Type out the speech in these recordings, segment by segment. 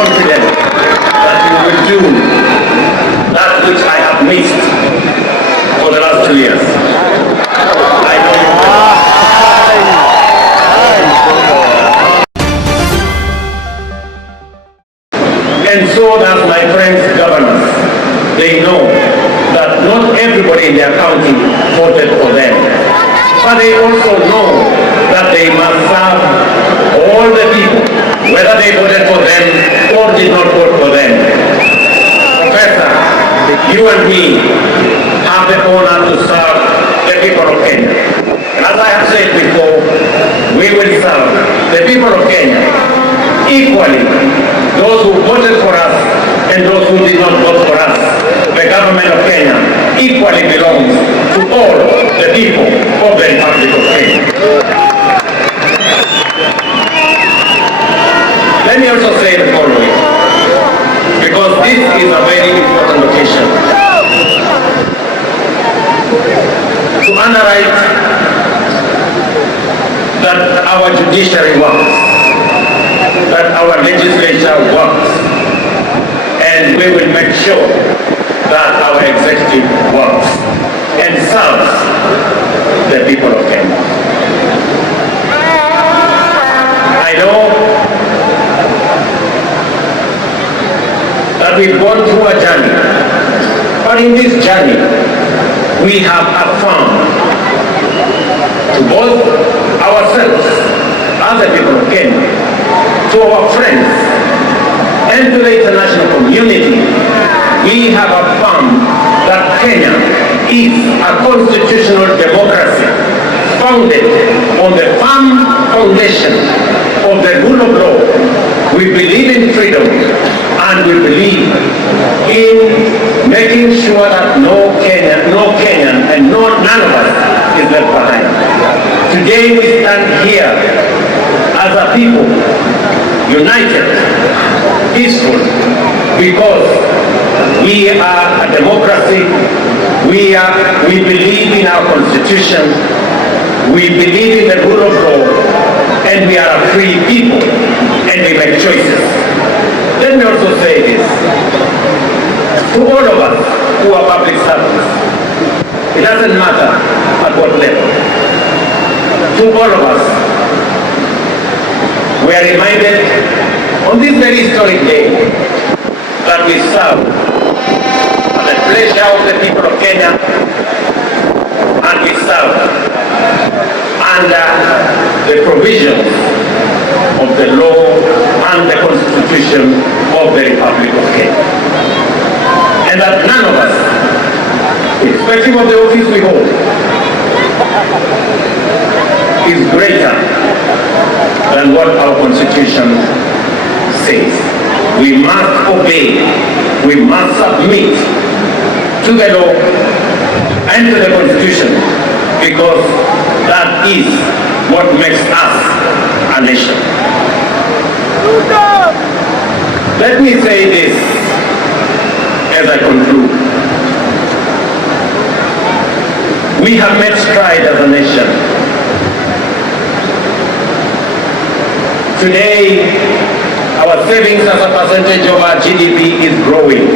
confident that you will do that which I have missed for the last 2 years. I know you will. And so does my friends governors. They know that not everybody in their county voted for them. But they also know that they must serve all the people, whether they voted for them or did not vote for them. Professor, you and me have the honor to serve the people of Kenya. As I have said before, we will serve the people of Kenya equally, those who voted for us and those who did not vote for us. The government of Kenya equally belongs to all the people of the Republic of Kenya. Let me also say the following, because this is a very important occasion. To underwrite that our judiciary works, that our legislature works, and we will make sure that our executive works and serves the people of Kenya. I know that we've gone through a journey, but in this journey, we have affirmed to both ourselves as the people of Kenya, to our friends, and to the international community, we have affirmed that Kenya is a constitutional democracy founded on the firm foundation of the rule of law. We believe in freedom and we believe in making sure that no Kenyan and none of us is left behind. Today we stand here as a people, united, peaceful, because we are a democracy, we believe in our constitution, we believe in the rule of law, and we are a free people, and we make choices. Let me also say this, to all of us who are public servants, it doesn't matter at what level, to all of us, we are reminded on this very historic day that we serve at the pleasure of the people of Kenya, and we serve under the provisions of the law and the Constitution of the Republic of Kenya. And that none of us, irrespective of the office we hold, is greater than what our Constitution says. We must obey, we must submit to the law and to the Constitution, because that is what makes us a nation. Let me say this as I conclude. We have made stride as a nation. Today, our savings as a percentage of our GDP is growing.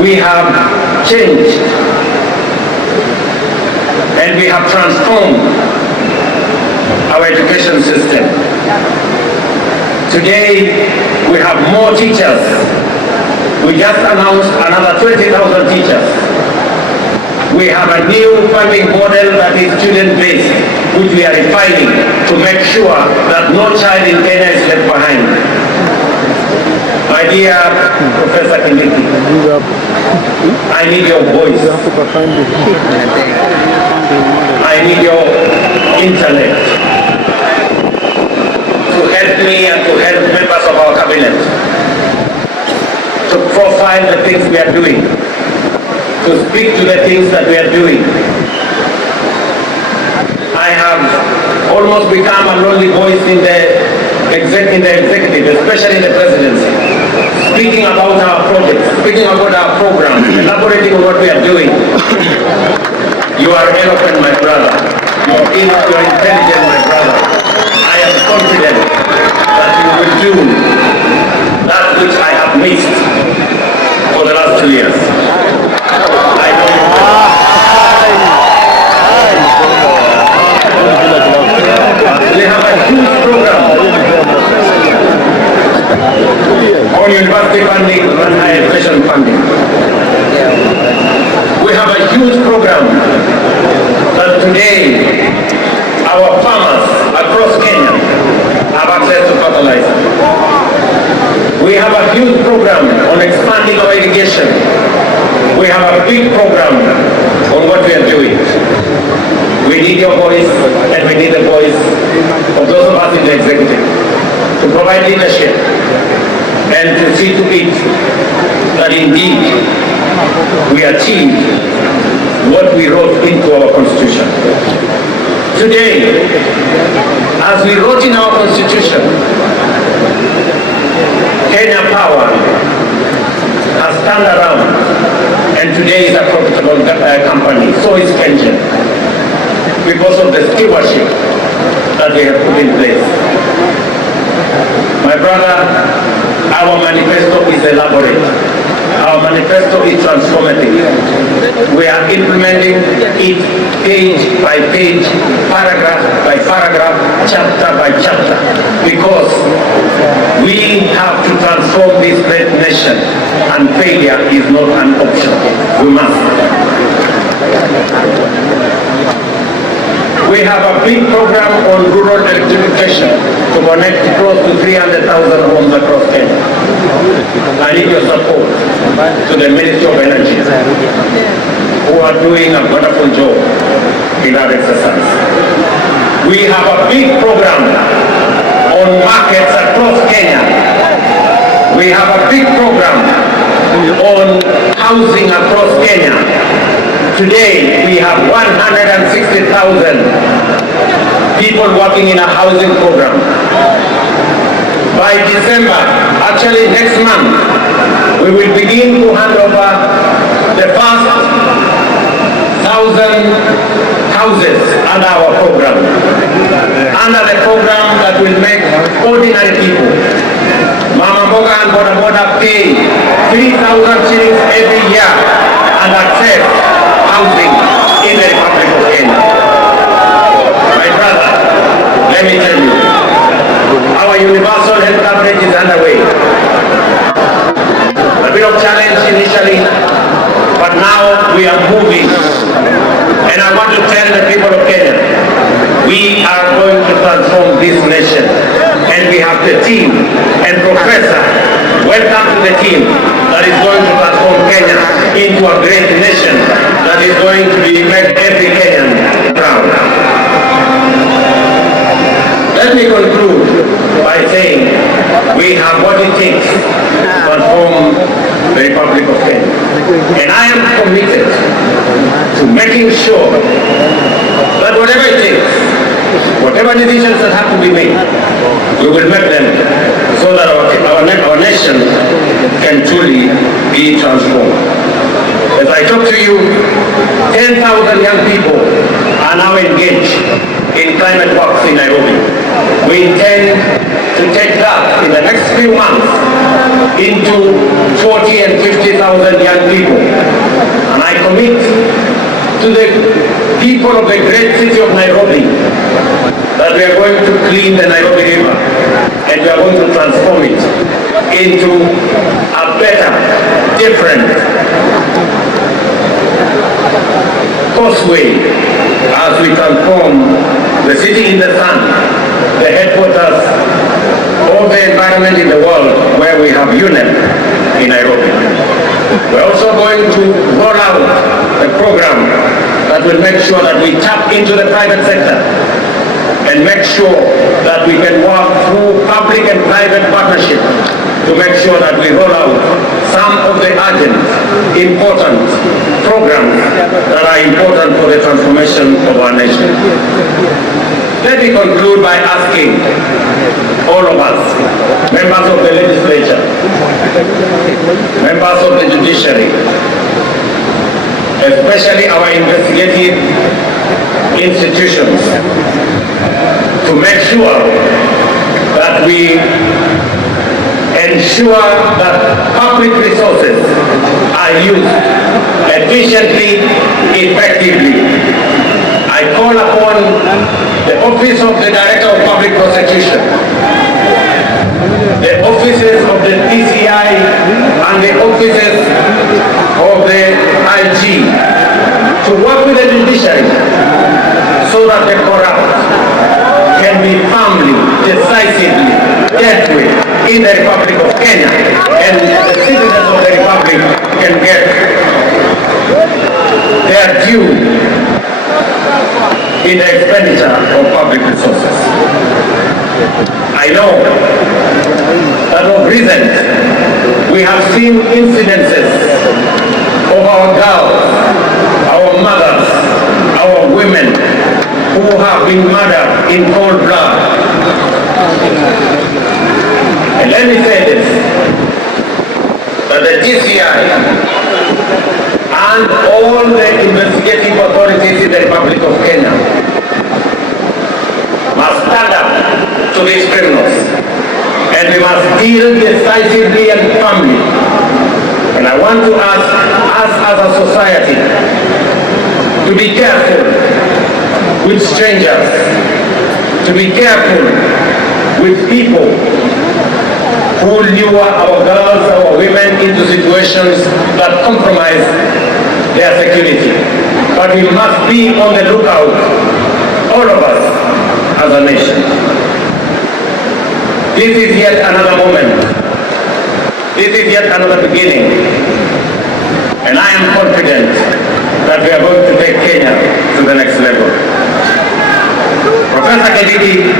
We have changed and we have transformed our education system. Today, we have more teachers. We just announced another 20,000 teachers. We have a new funding model that is student-based, which we are refining to make sure that no child in Kenya is left behind. My dear Professor Kindiki, I need your voice. I need your intellect to help me and to help members of our cabinet to profile the things we are doing, to speak to the things that we are doing. I have almost become a lonely voice in the executive, especially in the presidency, speaking about our projects, speaking about our programs, elaborating on what we are doing. You are eloquent, my brother. You are intelligent, my brother. I am confident that you do that which I have missed for the last 2 years. I We have a huge program on university funding and higher education funding. We have a huge program that today our farmers across Kenya have access to fertilizer. We have a huge program on expanding our irrigation. We have a big program on what we are doing. We need your voice and we need the voice of those of us in the executive to provide leadership and to see to it that indeed we achieve what we wrote into our constitution. Today, as we wrote in our constitution, Kenya Power has turned around and today is a profitable company. So is Kengen, because of the stewardship that they have put in place. My brother, our manifesto is elaborate. Our manifesto is transformative. We are implementing it page by page, paragraph by paragraph, chapter by chapter, because we have to transform this great nation, and failure is not an option. We must. We have a big program on rural electrification to connect close to 300,000 homes across Kenya. I need your support to the Ministry of Energy, who are doing a wonderful job in that exercise. We have a big program on markets across Kenya. We have a big program on housing across Kenya. Today, we have 160,000 people working in a housing program. By December, actually next month, we will begin to hand over the first 1,000 houses under our program. Under the program that will make ordinary people, Mama Mboga and Boda Boda, pay 3,000 shillings every year and access housing in the Republic of Kenya. My brother, let me tell you, our universal health coverage is underway. A bit of challenge initially, but now we are moving. And I want to tell the people of Kenya, we are going to transform this nation. And we have the team. And Professor, welcome to the team that is going to transform Kenya into a great nation that is going to make every Kenyan proud. Let me conclude by saying we have what it takes to transform the Republic of Kenya. And I am committed to making sure that whatever it takes, whatever decisions that have to be made, we will make them so that our nation can truly be transformed. As I talk to you, 10,000 young people are now engaged in climate works in Nairobi. We intend to take that in the next few months into 40 and 50,000 young people. And I commit to the people of the great city of Nairobi that we are going to clean the Nairobi River and we are going to transform it into a better, different causeway as we transform the city in the sun, the headquarters of the environment in the world, where we have UNEP in Nairobi. We're also going to roll out a program that will make sure that we tap into the private sector and make sure that we can work through public and private partnership to make sure that we roll out some of the urgent, important programs that are important for the transformation of our nation. Let me conclude by asking all of us, members of the legislature, members of the judiciary, especially our investigative institutions, to make sure that we ensure that public resources are used efficiently, effectively. I call upon the Office of the Director of Public Prosecution, the offices of the DCI and the offices of the IG to work with the judiciary so that the corrupt can be firmly, decisively dealt with in the Republic of Kenya, and the citizens of the Republic can get their due in the expenditure of public resources. I know that of recent we have seen incidences of our girls, our mothers, our women who have been murdered in cold blood. And let me say this, that the DCI and all the investigative authorities in the Republic of Kenya must stand up to these criminals, and we must deal decisively and firmly. And I want to ask us as a society to be careful with strangers, to be careful with people who lure our girls, our women into situations that compromise their security. But we must be on the lookout, all of us as a nation. This is yet another moment. This is yet another beginning. And I am confident that we are going to take Kenya to the next level. Professor Kindiki,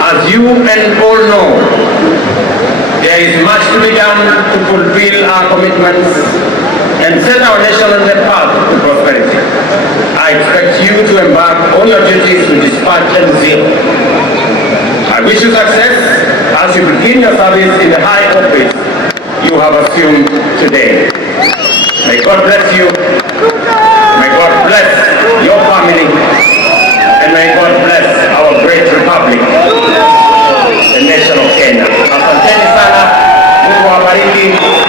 as you and all know, there is much to be done to fulfill our commitments and set our nation on the path to prosperity. I expect you to embark on your duties with dispatch and zeal. I wish you success as you begin your service in the high office you have assumed today. May God bless you. May God bless your family. And may God bless our great republic, the nation of Kenya. Asanteni sana. Mungu awabariki.